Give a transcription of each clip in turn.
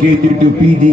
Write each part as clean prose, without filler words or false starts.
KG2PG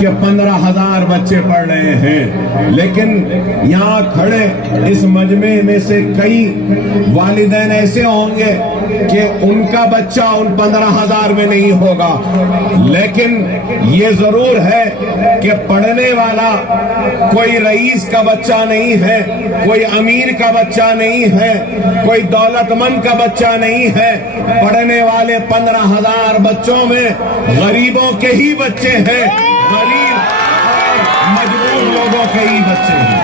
کہ 15,000 بچے پڑھ رہے ہیں، لیکن یہاں کھڑے اس مجمع میں سے کئی والدین ایسے ہوں گے کہ ان کا بچہ ان 15,000 میں نہیں ہوگا، لیکن یہ ضرور ہے کہ پڑھنے والا کوئی رئیس کا بچہ نہیں ہے، کوئی امیر کا بچہ نہیں ہے، کوئی دولت مند کا بچہ نہیں ہے۔ پڑھنے والے 15,000 بچوں میں غریبوں کے ہی بچے ہیں، غریب اور مجبور لوگوں کے ہی بچے ہیں۔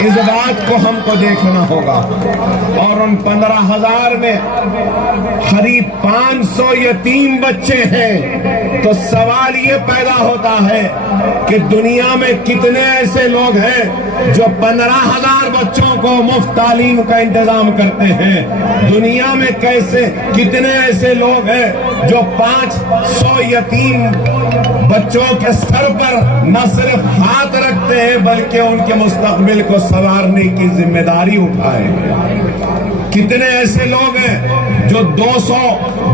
اس بات کو ہم کو دیکھنا ہوگا، اور ان 15,000 میں قریب 500 یتیم بچے ہیں۔ تو سوال یہ پیدا ہوتا ہے کہ دنیا میں کتنے ایسے لوگ ہیں جو 15,000 بچوں کو مفت تعلیم کا انتظام کرتے ہیں؟ دنیا میں کتنے ایسے لوگ ہیں جو 500 یتیم بچوں کے سر پر نہ صرف ہاتھ رکھتے ہیں بلکہ ان کے مستقبل کو سنوارنے کی ذمہ داری اٹھائے؟ کتنے ایسے لوگ ہیں جو 200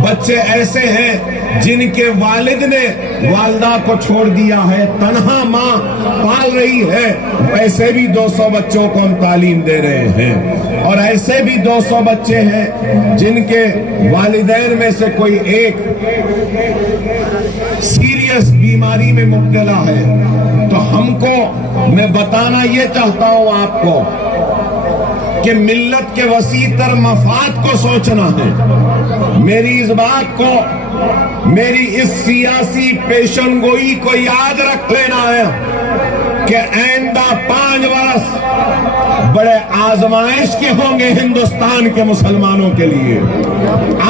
بچے ایسے ہیں جن کے والد نے والدہ کو چھوڑ دیا ہے، تنہا ماں پال رہی ہے، ایسے بھی 200 بچوں کو ہم تعلیم دے رہے ہیں۔ اور ایسے بھی 200 بچے ہیں جن کے والدین میں سے کوئی ایک سیریس بیماری میں مبتلا ہے۔ تو میں بتانا یہ چاہتا ہوں آپ کو کہ ملت کے وسیع تر مفاد کو سوچنا ہے۔ میری اس بات کو، میری اس سیاسی پیشن گوئی کو یاد رکھ لینا ہے کہ آئندہ 5 برس بڑے آزمائش کے ہوں گے ہندوستان کے مسلمانوں کے لیے،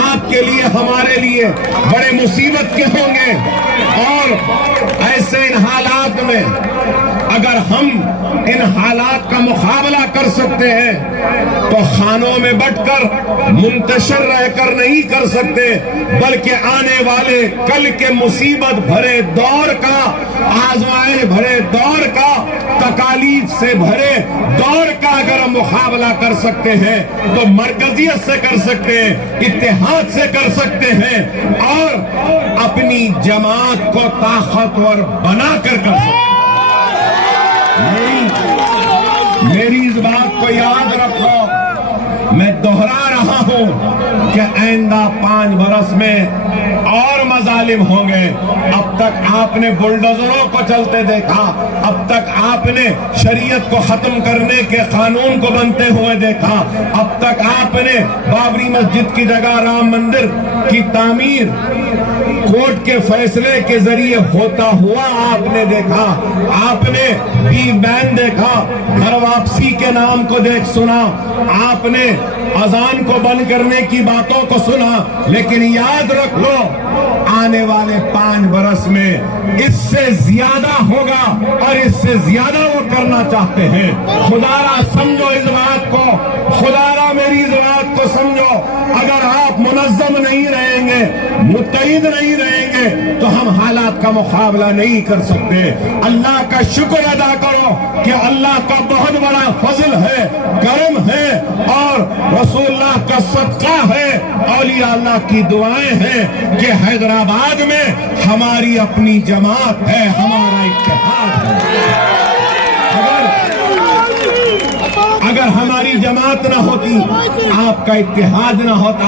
آپ کے لیے، ہمارے لیے بڑے مصیبت کے ہوں گے۔ اور ایسے ان حالات میں اگر ہم ان حالات کا مقابلہ کر سکتے ہیں تو خانوں میں بٹ کر منتشر رہ کر نہیں کر سکتے، بلکہ آنے والے کل کے مصیبت بھرے دور کا، آزمائش بھرے دور کا، تکالیف سے بھرے دور کا اگر ہم مقابلہ کر سکتے ہیں تو مرکزیت سے کر سکتے ہیں، اتحاد سے کر سکتے ہیں، اور اپنی جماعت کو طاقتور بنا کر سکتے ہیں۔ میری اس بات کو یاد رکھو، میں دوہرا رہا ہوں کہ آئندہ 5 برس میں اور مظالم ہوں گے۔ اب تک آپ نے بلڈوزروں کو چلتے دیکھا، اب تک آپ نے شریعت کو ختم کرنے کے قانون کو بنتے ہوئے دیکھا، اب تک آپ نے بابری مسجد کی جگہ رام مندر کی تعمیر کورٹ کے فیصلے کے ذریعے ہوتا ہوا آپ نے دیکھا، آپ نے بی بین دیکھا، گھر واپسی کے نام کو سنا، آپ نے اذان کو بند کرنے کی باتوں کو سنا، لیکن یاد رکھ لو آنے والے 5 برس میں اس سے زیادہ ہوگا، اور اس سے زیادہ وہ کرنا چاہتے ہیں۔ خدا را سمجھو اس بات کو، خدا را میری اس بات کو سمجھو، اگر آپ منظم نہیں رہیں گے، متحد نہیں رہیں گے تو ہم حالات کا مقابلہ نہیں کر سکتے۔ اللہ کا شکر ادا کرو کہ اللہ کا بہت بڑا فضل ہے، کرم ہے، اور رسول اللہ کا صدقہ ہے، اولیاء اللہ کی دعائیں ہیں کہ حیدرآباد میں ہماری اپنی جماعت ہے، ہمارا اتحاد ہے۔ اگر ہماری جماعت نہ ہوتی، آپ کا اتحاد نہ ہوتا،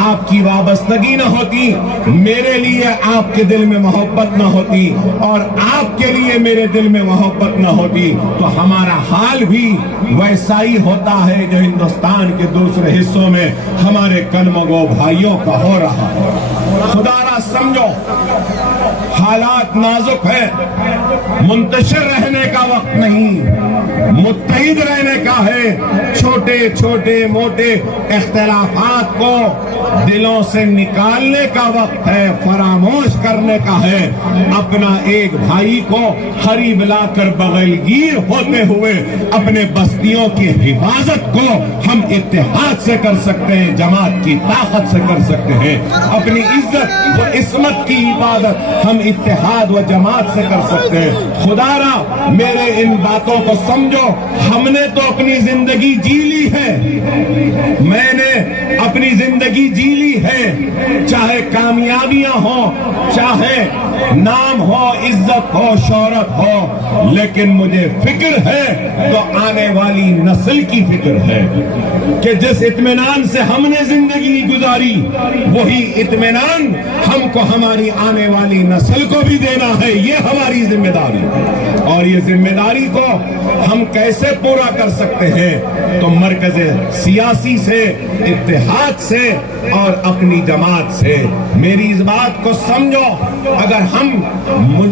آپ کی وابستگی نہ ہوتی، میرے لیے آپ کے دل میں محبت نہ ہوتی، اور آپ کے لیے میرے دل میں محبت نہ ہوتی، تو ہمارا حال بھی ویسا ہی ہوتا ہے جو ہندوستان کے دوسرے حصوں میں ہمارے کلمگو بھائیوں کا ہو رہا ہے۔ خدا را سمجھو، حالات نازک ہیں، منتشر رہنے کا وقت نہیں، متحد رہنے کا ہے۔ چھوٹے چھوٹے موٹے اختلافات کو دلوں سے نکالنے کا وقت ہے، فراموش کرنے کا ہے۔ اپنا ایک بھائی کو قریب لا کر بغل گیر ہوتے ہوئے اپنے بستیوں کی حفاظت کو ہم اتحاد سے کر سکتے ہیں، جماعت کی طاقت سے کر سکتے ہیں۔ اپنی عزت و عصمت کی حفاظت ہم اتحاد و جماعت سے کر سکتے ہیں۔ خدا را میرے ان باتوں کو سمجھو، ہم نے تو اپنی زندگی جی لی ہے، میں نے اپنی زندگی زندگی جی لی ہے، چاہے کامیابیاں ہوں، چاہے نام ہو، عزت ہو، شہرت ہو، لیکن مجھے فکر ہے تو آنے والی نسل کی فکر ہے کہ جس اطمینان سے ہم نے زندگی گزاری وہی اطمینان ہم کو ہماری آنے والی نسل کو بھی دینا ہے. یہ ہماری ذمہ داری ہے، اور یہ ذمہ داری کو ہم کیسے پورا کر سکتے ہیں؟ تو مرکز سیاسی سے، اتحاد سے اور اپنی جماعت سے. میری اس بات کو سمجھو، اگر ہم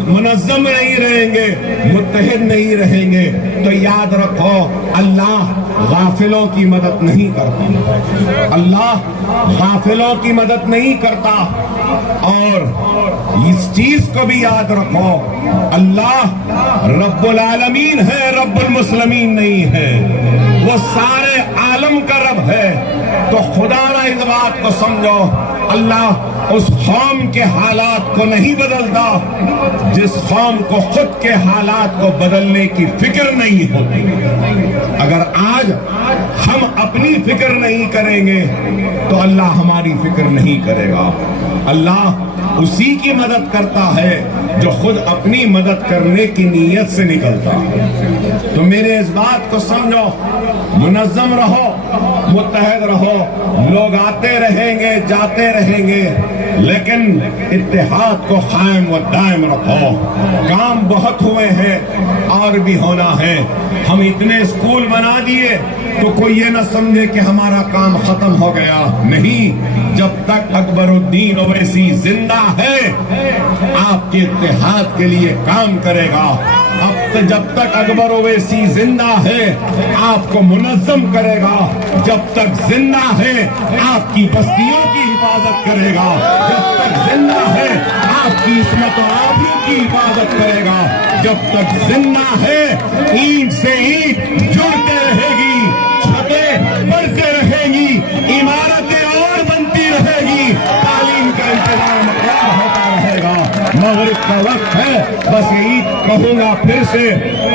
منظم نہیں رہیں گے، متحد نہیں رہیں گے، تو یاد رکھو اللہ غافلوں کی مدد نہیں کرتا. اللہ غافلوں کی مدد نہیں کرتا. اور اس چیز کو بھی یاد رکھو، اللہ رب العالمین ہے، رب المسلمین نہیں ہے. وہ سارے عالم کا رب ہے. تو خدا نہ اس بات کو سمجھو، اللہ اس قوم کے حالات کو نہیں بدلتا جس قوم کو خود کے حالات کو بدلنے کی فکر نہیں ہوتی. اگر آج ہم اپنی فکر نہیں کریں گے تو اللہ ہماری فکر نہیں کرے گا. اللہ اسی کی مدد کرتا ہے جو خود اپنی مدد کرنے کی نیت سے نکلتا ہے. تو میرے اس بات کو سمجھو، منظم رہو، متحد رہو. لوگ آتے رہیں گے، جاتے رہیں گے، لیکن اتحاد کو قائم و دائم رکھو. کام بہت ہوئے ہیں اور بھی ہونا ہے. ہم اتنے اسکول بنا دیے تو کوئی یہ نہ سمجھے کہ ہمارا کام ختم ہو گیا. نہیں، جب تک اکبر الدین اویسی زندہ ہے آپ کے اتحاد کے لیے کام کرے گا. جب تک اکبر اویسی زندہ ہے آپ کو منظم کرے گا. جب تک زندہ ہے آپ کی بستیوں کی حفاظت کرے گا. جب تک زندہ ہے آپ کی عصمت و آبرو کی حفاظت کرے گا. جب تک زندہ ہے اینٹ سے اینٹ جڑتے رہے گی، چھتیں بڑھتے رہیں گی، عمارتیں اور بنتی رہے گی، تعلیم کا انتظام ہوتا رہے گا. مغرب کا وقت ہے. بس یہی کہوں گا پھر سے،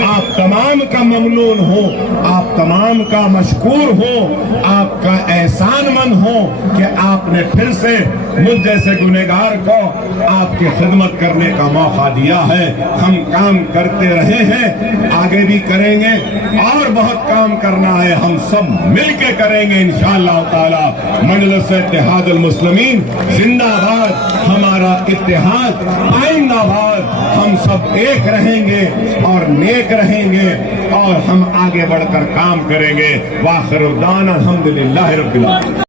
آپ تمام کا ممنون ہو، آپ تمام کا مشکور ہو، آپ کا احسان مند ہو کہ آپ نے پھر سے مجھ جیسے گنہگار کو آپ کی خدمت کرنے کا موقع دیا ہے. ہم کام کرتے رہے ہیں، آگے بھی کریں گے، اور بہت کام کرنا ہے. ہم سب مل کے کریں گے انشاءاللہ تعالی. مجلس اتحاد المسلمین زندہ باد. ہمارا اتحاد آئندہ باد. ہم سب ایک رہیں گے اور نیک رہیں گے، اور ہم آگے بڑھ کر کام کریں گے. وآخر دعوانا الحمدللہ رب العالمین.